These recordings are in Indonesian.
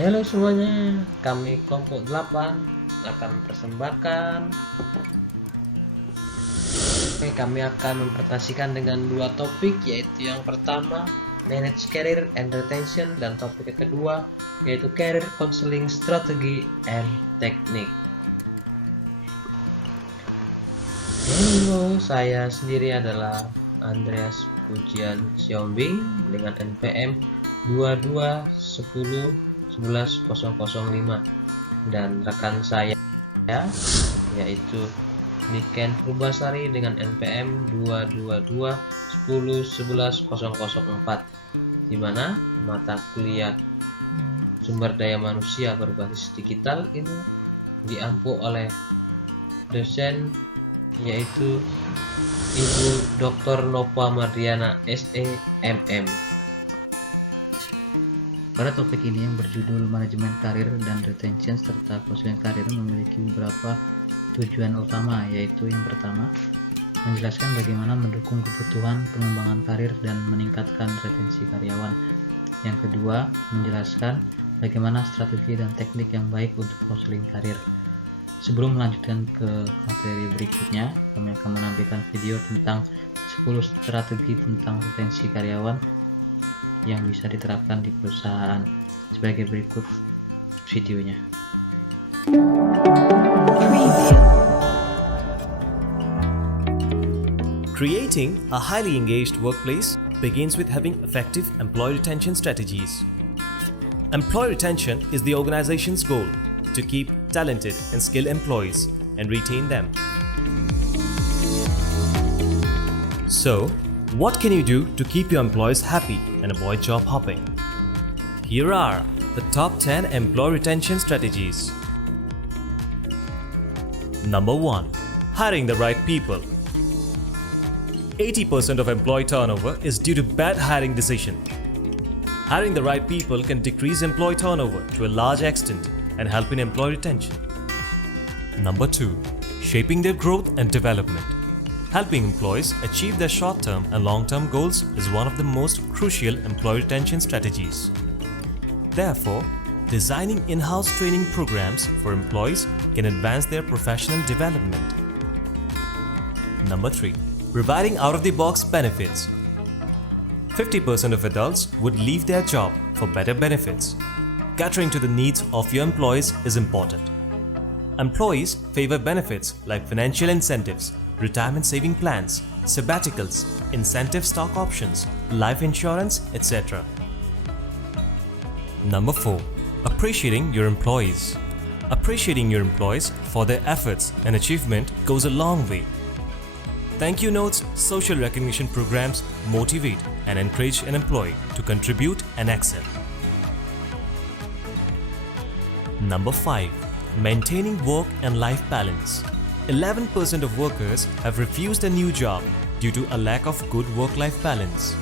Halo semuanya, kami kelompok 8 akan mempersembahkan. Kami akan mempresentasikan dengan dua topik, yaitu yang pertama Manage Career and Retention, dan topik yang kedua yaitu Career Counseling Strategy and Technique. Halo, saya sendiri adalah Andreas Pujian Siombing dengan NPM 2210110005, dan rekan saya yaitu Niken Purbasari dengan NPM 22210110004, di mana mata kuliah sumber daya manusia berbasis digital ini diampu oleh dosen yaitu Ibu Dr. Nova Mardiana SEMM. Pada topik ini yang berjudul Manajemen Karir dan Retention serta Konseling Karir memiliki beberapa tujuan utama, yaitu yang pertama, menjelaskan bagaimana mendukung kebutuhan pengembangan karir dan meningkatkan retensi karyawan. Yang kedua, menjelaskan bagaimana strategi dan teknik yang baik untuk konseling karir. Sebelum melanjutkan ke materi berikutnya, kami akan menampilkan video tentang 10 strategi tentang retensi karyawan yang bisa diterapkan di perusahaan. Sebagai berikut videonya. Creating a highly engaged workplace begins with having effective employee retention strategies. Employee retention is the organization's goal to keep talented and skilled employees and retain them. So, what can you do to keep your employees happy and avoid job hopping? Here are the top 10 employee retention strategies. Number 1. Hiring the right people. 80% of employee turnover is due to bad hiring decision. Hiring the right people can decrease employee turnover to a large extent and help in employee retention. Number 2. Shaping their growth and development. Helping employees achieve their short-term and long-term goals is one of the most crucial employee retention strategies. Therefore, designing in-house training programs for employees can advance their professional development. Number 3. Providing out-of-the-box benefits. 50% of adults would leave their job for better benefits. Catering to the needs of your employees is important. Employees favor benefits like financial incentives, retirement saving plans, sabbaticals, incentive stock options, life insurance, etc. Number 4. Appreciating your employees. Appreciating your employees for their efforts and achievement goes a long way. Thank you notes, social recognition programs motivate and encourage an employee to contribute and excel. Number 5. Maintaining work and life balance. 11% of workers have refused a new job due to a lack of good work-life balance.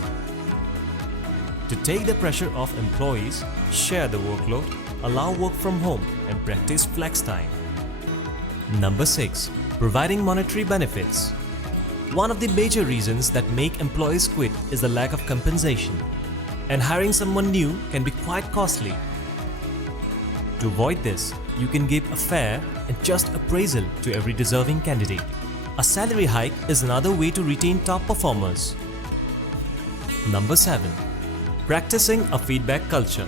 To take the pressure off employees, share the workload, allow work from home, and practice flex time. Number 6. Providing monetary benefits. One of the major reasons that make employees quit is the lack of compensation, and hiring someone new can be quite costly. To avoid this, you can give a fair and just appraisal to every deserving candidate. A salary hike is another way to retain top performers. Number 7. Practicing a feedback culture.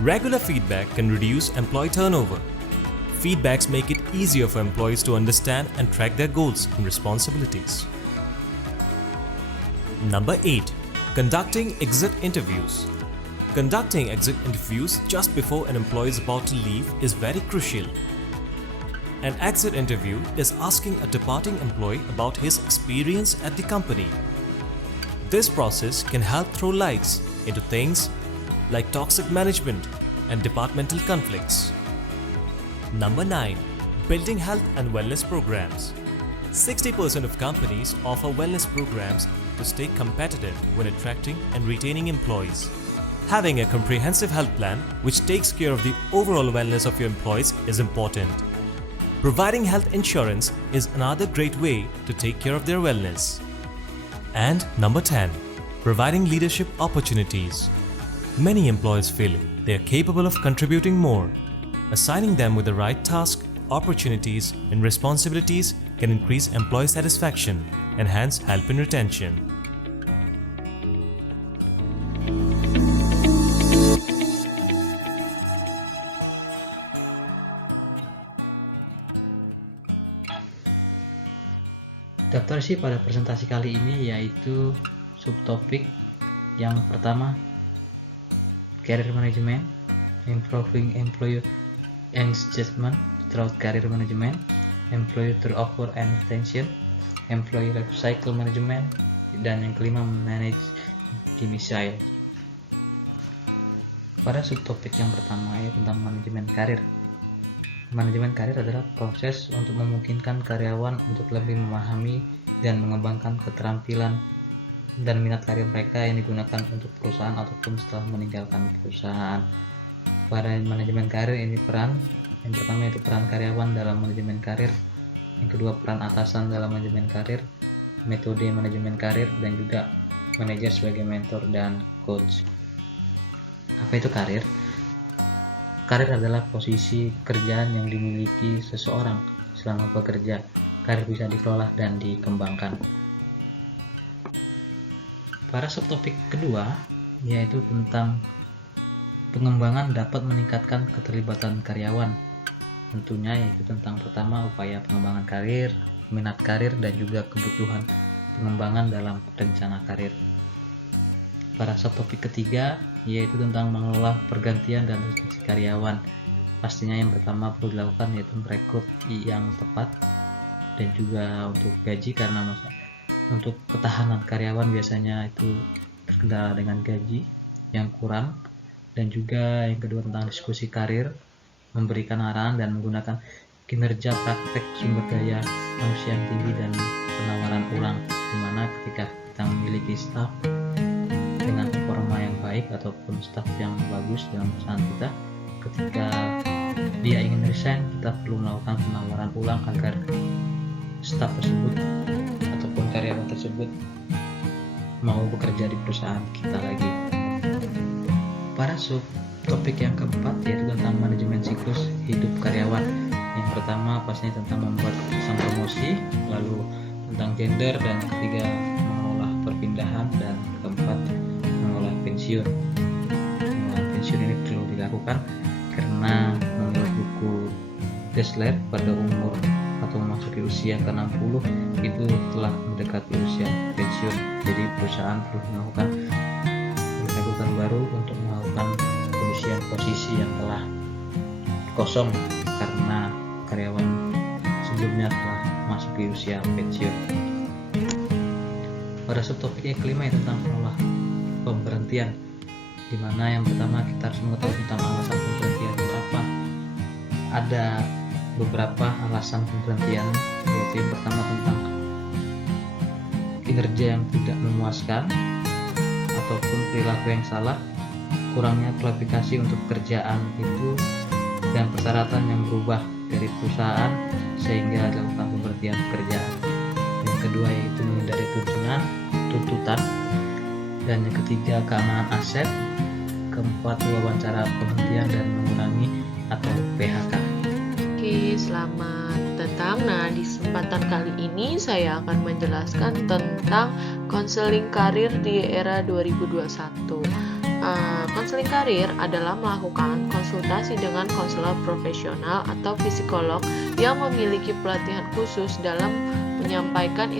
Regular feedback can reduce employee turnover. Feedbacks make it easier for employees to understand and track their goals and responsibilities. Number 8. Conducting exit interviews. Conducting exit interviews just before an employee is about to leave is very crucial. An exit interview is asking a departing employee about his experience at the company. This process can help throw lights into things like toxic management and departmental conflicts. Number 9. Building health and wellness programs. 60% of companies offer wellness programs to stay competitive when attracting and retaining employees. Having a comprehensive health plan which takes care of the overall wellness of your employees is important. Providing health insurance is another great way to take care of their wellness. And number 10. Providing leadership opportunities. Many employees feel they are capable of contributing more. Assigning them with the right task, opportunities, and responsibilities can increase employee satisfaction and hence help in retention. Daftar isi pada presentasi kali ini yaitu subtopik yang pertama, career management, improving employee engagement through career management, employee turnover and retention, employee life cycle management, dan yang kelima, manage domicile. Pada subtopik yang pertama yaitu tentang manajemen karir. Manajemen karir adalah proses untuk memungkinkan karyawan untuk lebih memahami dan mengembangkan keterampilan dan minat karir mereka yang digunakan untuk perusahaan ataupun setelah meninggalkan perusahaan. Pada manajemen karir ini yang pertama yaitu peran karyawan dalam manajemen karir, yang kedua peran atasan dalam manajemen karir, metode manajemen karir, dan juga manajer sebagai mentor dan coach. Apa itu karir? Karir adalah posisi pekerjaan yang dimiliki seseorang selama bekerja. Karir bisa dikelola dan dikembangkan. Pada subtopik kedua yaitu tentang pengembangan dapat meningkatkan keterlibatan karyawan. Tentunya yaitu tentang pertama upaya pengembangan karir, minat karir, dan juga kebutuhan pengembangan dalam rencana karir. Pada subtopik ketiga yaitu tentang mengelola pergantian dan rekrutasi karyawan. Pastinya yang pertama perlu dilakukan yaitu merekrut yang tepat, dan juga untuk gaji, karena untuk ketahanan karyawan biasanya itu terkendala dengan gaji yang kurang. Dan juga yang kedua tentang diskusi karir, memberikan arahan dan menggunakan kinerja praktek sumber daya manusia yang tinggi dan penawaran ulang, dimana ketika kita memiliki staf dengan performa yang baik ataupun staf yang bagus dalam perusahaan kita, ketika dia ingin resign, kita perlu melakukan penawaran ulang agar staf tersebut ataupun karyawan tersebut mau bekerja di perusahaan kita lagi. Pada subtopik yang keempat yaitu tentang manajemen siklus hidup karyawan. Yang pertama pastinya tentang membuat keputusan promosi, lalu tentang gender, dan ketiga mengolah perpindahan, dan keempat mengolah pensiun. Mengolah pensiun ini perlu dilakukan karena menurut buku Dessler pada umur atau memasuki usia ke-60 itu telah mendekati usia pensiun. Jadi perusahaan perlu melakukan rekrutan baru untuk melakukan pengisian posisi yang telah kosong karena karyawan sebelumnya telah memasuki usia pensiun. Pada subtopik yang kelima itu tentang mengolah pemberhentian, di mana yang pertama kita harus mengetahui tentang alasan pemberhentian itu apa. Ada beberapa alasan pemberhentian, yaitu yang pertama tentang kinerja yang tidak memuaskan ataupun perilaku yang salah, kurangnya kualifikasi untuk pekerjaan itu, dan persyaratan yang berubah dari perusahaan sehingga dilakukan pemberhentian pekerjaan. Yang kedua yaitu menghindari tuntutan, dan yang ketiga keamanan aset, keempat wawancara penghentian dan mengurangi atau PHK. Oke, selamat datang. Nah, di kesempatan kali ini saya akan menjelaskan tentang konseling karir di era 2021. Konseling karir adalah melakukan konsultasi dengan konselor profesional atau psikolog yang memiliki pelatihan khusus dalam menyampaikan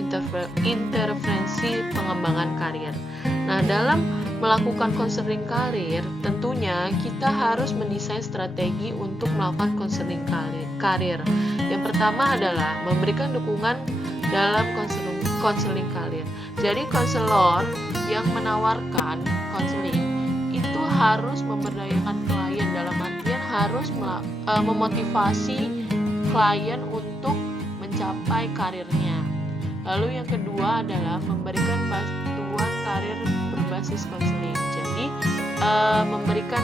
intervensi pengembangan karir. Nah, dalam melakukan konseling karir, tentunya kita harus mendesain strategi untuk melakukan konseling karir. Yang pertama adalah memberikan dukungan dalam konseling karir. Jadi konselor yang menawarkan konseling itu harus memberdayakan klien, dalam artian harus memotivasi klien untuk mencapai karirnya. Lalu yang kedua adalah memberikan bantuan karir berbasis konseling. Jadi memberikan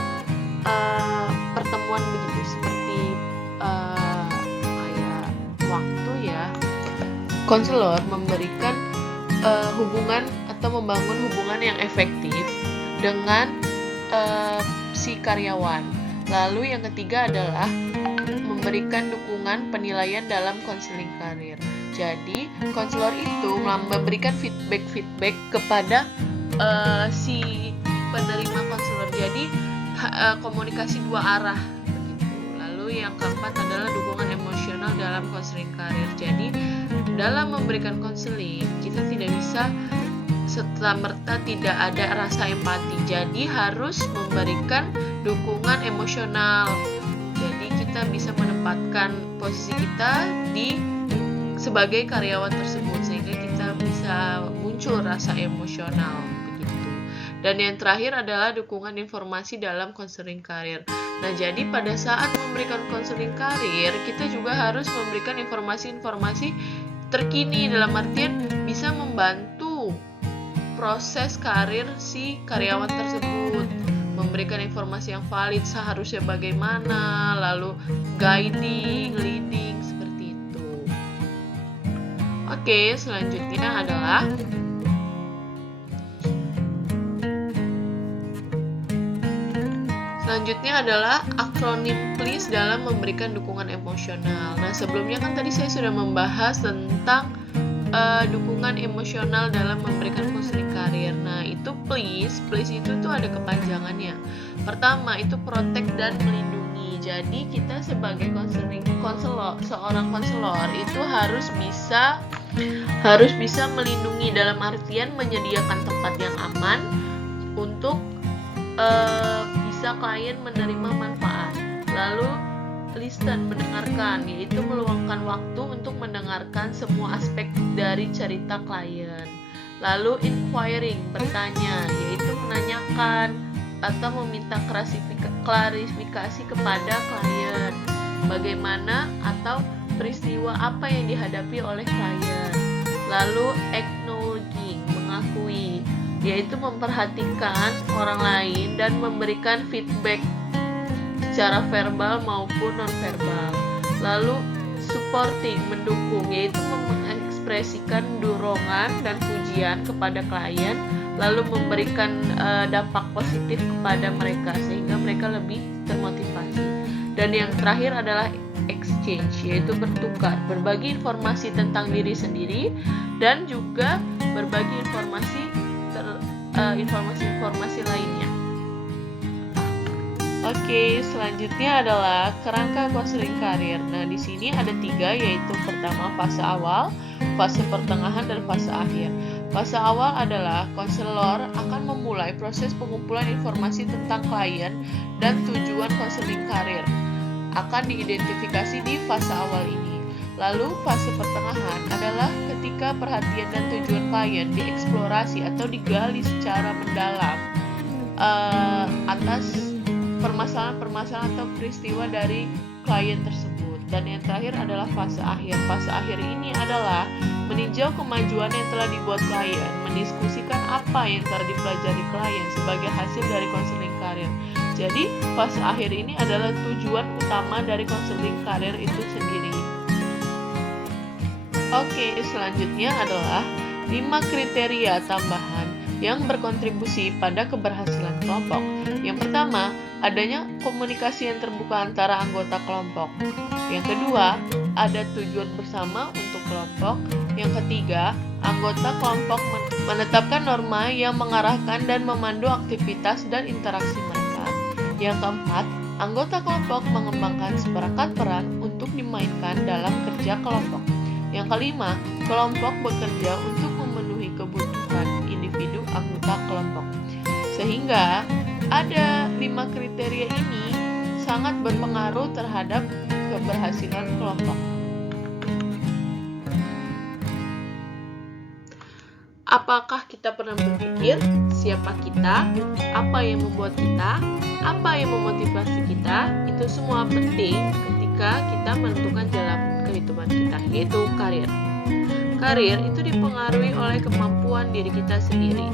pertemuan begitu seperti kayak waktu ya. Konselor memberikan hubungan atau membangun hubungan yang efektif dengan si karyawan. Lalu yang ketiga adalah memberikan dukungan penilaian dalam konseling karir. Jadi konselor itu memberikan feedback kepada si penerima konselor. Jadi komunikasi dua arah begitu. Lalu yang keempat adalah dukungan emosional dalam konseling karir. Jadi dalam memberikan konseling kita tidak bisa serta-merta tidak ada rasa empati. Jadi harus memberikan dukungan emosional. Jadi kita bisa menempatkan posisi kita sebagai karyawan tersebut sehingga kita bisa muncul rasa emosional begitu. Dan yang terakhir adalah dukungan informasi dalam konseling karir. Nah, jadi pada saat memberikan konseling karir, kita juga harus memberikan informasi-informasi terkini dalam artian bisa membantu proses karir si karyawan tersebut, memberikan informasi yang valid seharusnya bagaimana, lalu guiding, leading, seperti itu. Oke, selanjutnya adalah akronim PLEASE dalam memberikan dukungan emosional. Nah, sebelumnya kan tadi saya sudah membahas tentang dukungan emosional dalam memberikan konseling karir. Nah, itu PLEASE itu tuh ada kepanjangannya. Pertama, itu protect dan melindungi. Jadi kita sebagai seorang konselor itu harus bisa melindungi dalam artian menyediakan tempat yang aman untuk bisa klien menerima manfaat. Lalu listen, mendengarkan, yaitu meluangkan waktu untuk mendengarkan semua aspek dari cerita klien. Lalu inquiring, bertanya, yaitu menanyakan atau meminta klarifikasi kepada klien bagaimana atau peristiwa apa yang dihadapi oleh klien. Lalu acknowledging, mengakui, yaitu memperhatikan orang lain dan memberikan feedback secara verbal maupun non-verbal. Lalu supporting, mendukung, yaitu mengekspresikan dorongan dan pujian kepada klien, lalu memberikan dampak positif kepada mereka sehingga mereka lebih termotivasi. Dan yang terakhir adalah exchange, yaitu bertukar, berbagi informasi tentang diri sendiri dan juga berbagi informasi lainnya. Oke, selanjutnya adalah kerangka konseling karir. Nah, di sini ada 3, yaitu pertama fase awal, fase pertengahan, dan fase akhir. Fase awal adalah konselor akan memulai proses pengumpulan informasi tentang klien dan tujuan konseling karir. Akan diidentifikasi di fase awal ini. Lalu fase pertengahan adalah ketika perhatian dan tujuan klien dieksplorasi atau digali secara mendalam atas permasalahan-permasalahan atau peristiwa dari klien tersebut. Dan yang terakhir adalah fase akhir. Fase akhir ini adalah meninjau kemajuan yang telah dibuat klien, mendiskusikan apa yang telah dipelajari klien sebagai hasil dari konseling karir. Jadi, fase akhir ini adalah tujuan utama dari konseling karir itu sendiri. Oke, selanjutnya adalah 5 kriteria tambahan yang berkontribusi pada keberhasilan kelompok. Yang pertama, adanya komunikasi yang terbuka antara anggota kelompok. Yang kedua, ada tujuan bersama untuk kelompok. Yang ketiga, anggota kelompok menetapkan norma yang mengarahkan dan memandu aktivitas dan interaksi mereka. Yang keempat, anggota kelompok mengembangkan seperangkat peran untuk dimainkan dalam kerja kelompok. Yang kelima, kelompok bekerja untuk memenuhi kebutuhan individu anggota kelompok. Sehingga ada 5 kriteria ini sangat berpengaruh terhadap keberhasilan kelompok. Apakah kita pernah berpikir siapa kita, apa yang membuat kita, apa yang memotivasi kita? Itu semua penting ketika kita menentukan jalan kehidupan kita, yaitu karir. Karir itu dipengaruhi oleh kemampuan diri kita sendiri.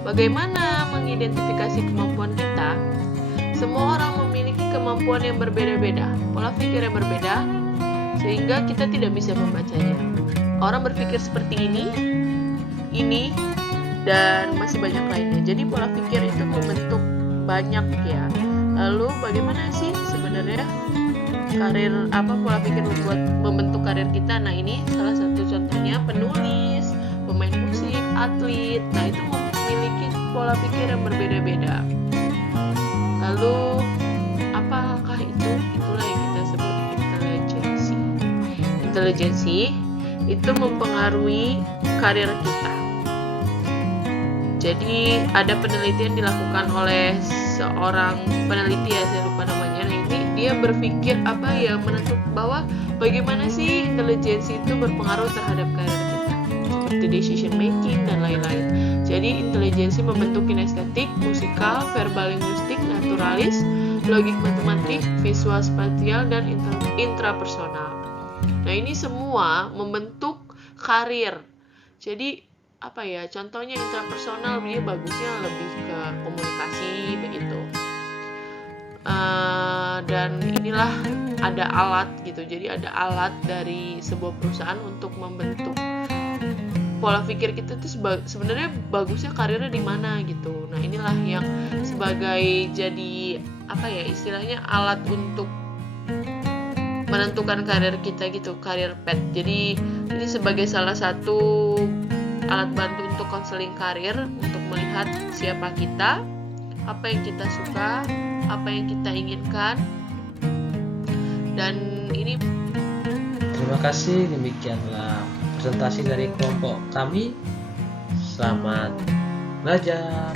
Bagaimana mengidentifikasi kemampuan kita? Semua orang memiliki kemampuan yang berbeda-beda, pola pikir yang berbeda, sehingga kita tidak bisa membacanya. Orang berpikir seperti ini, dan masih banyak lainnya. Jadi pola pikir itu membentuk banyak ya. Lalu bagaimana sih sebenarnya pola pikir membentuk karir kita? Nah, ini salah satu contohnya penulis, pemain musik, atlet. Nah, itu memiliki pola pikir yang berbeda-beda. Lalu apakah itu? Itulah yang kita sebut intelijensi. Intelijensi itu mempengaruhi karir kita. Jadi ada penelitian dilakukan oleh seorang peneliti, ya saya lupa namanya. Nah, ini dia berpikir menentukan bahwa bagaimana sih intelijensi itu berpengaruh terhadap karir kita, seperti decision making dan lain-lain. Jadi intelijensi membentuk kinestetik, musikal, verbal linguistik, naturalis, logik matematik, visual spasial, dan intrapersonal. Nah, ini semua membentuk karir. Jadi contohnya intrapersonal, dia bagusnya lebih ke komunikasi begitu. Dan inilah ada alat gitu. Jadi ada alat dari sebuah perusahaan untuk membentuk pola pikir kita itu sebenarnya bagusnya karirnya di mana gitu. Nah, inilah yang sebagai jadi istilahnya alat untuk menentukan karir kita gitu, karir path. Jadi ini sebagai salah satu alat bantu untuk konseling karir, untuk melihat siapa kita, apa yang kita suka, apa yang kita inginkan. Dan ini Terima kasih, demikianlah presentasi dari kelompok kami. Selamat belajar.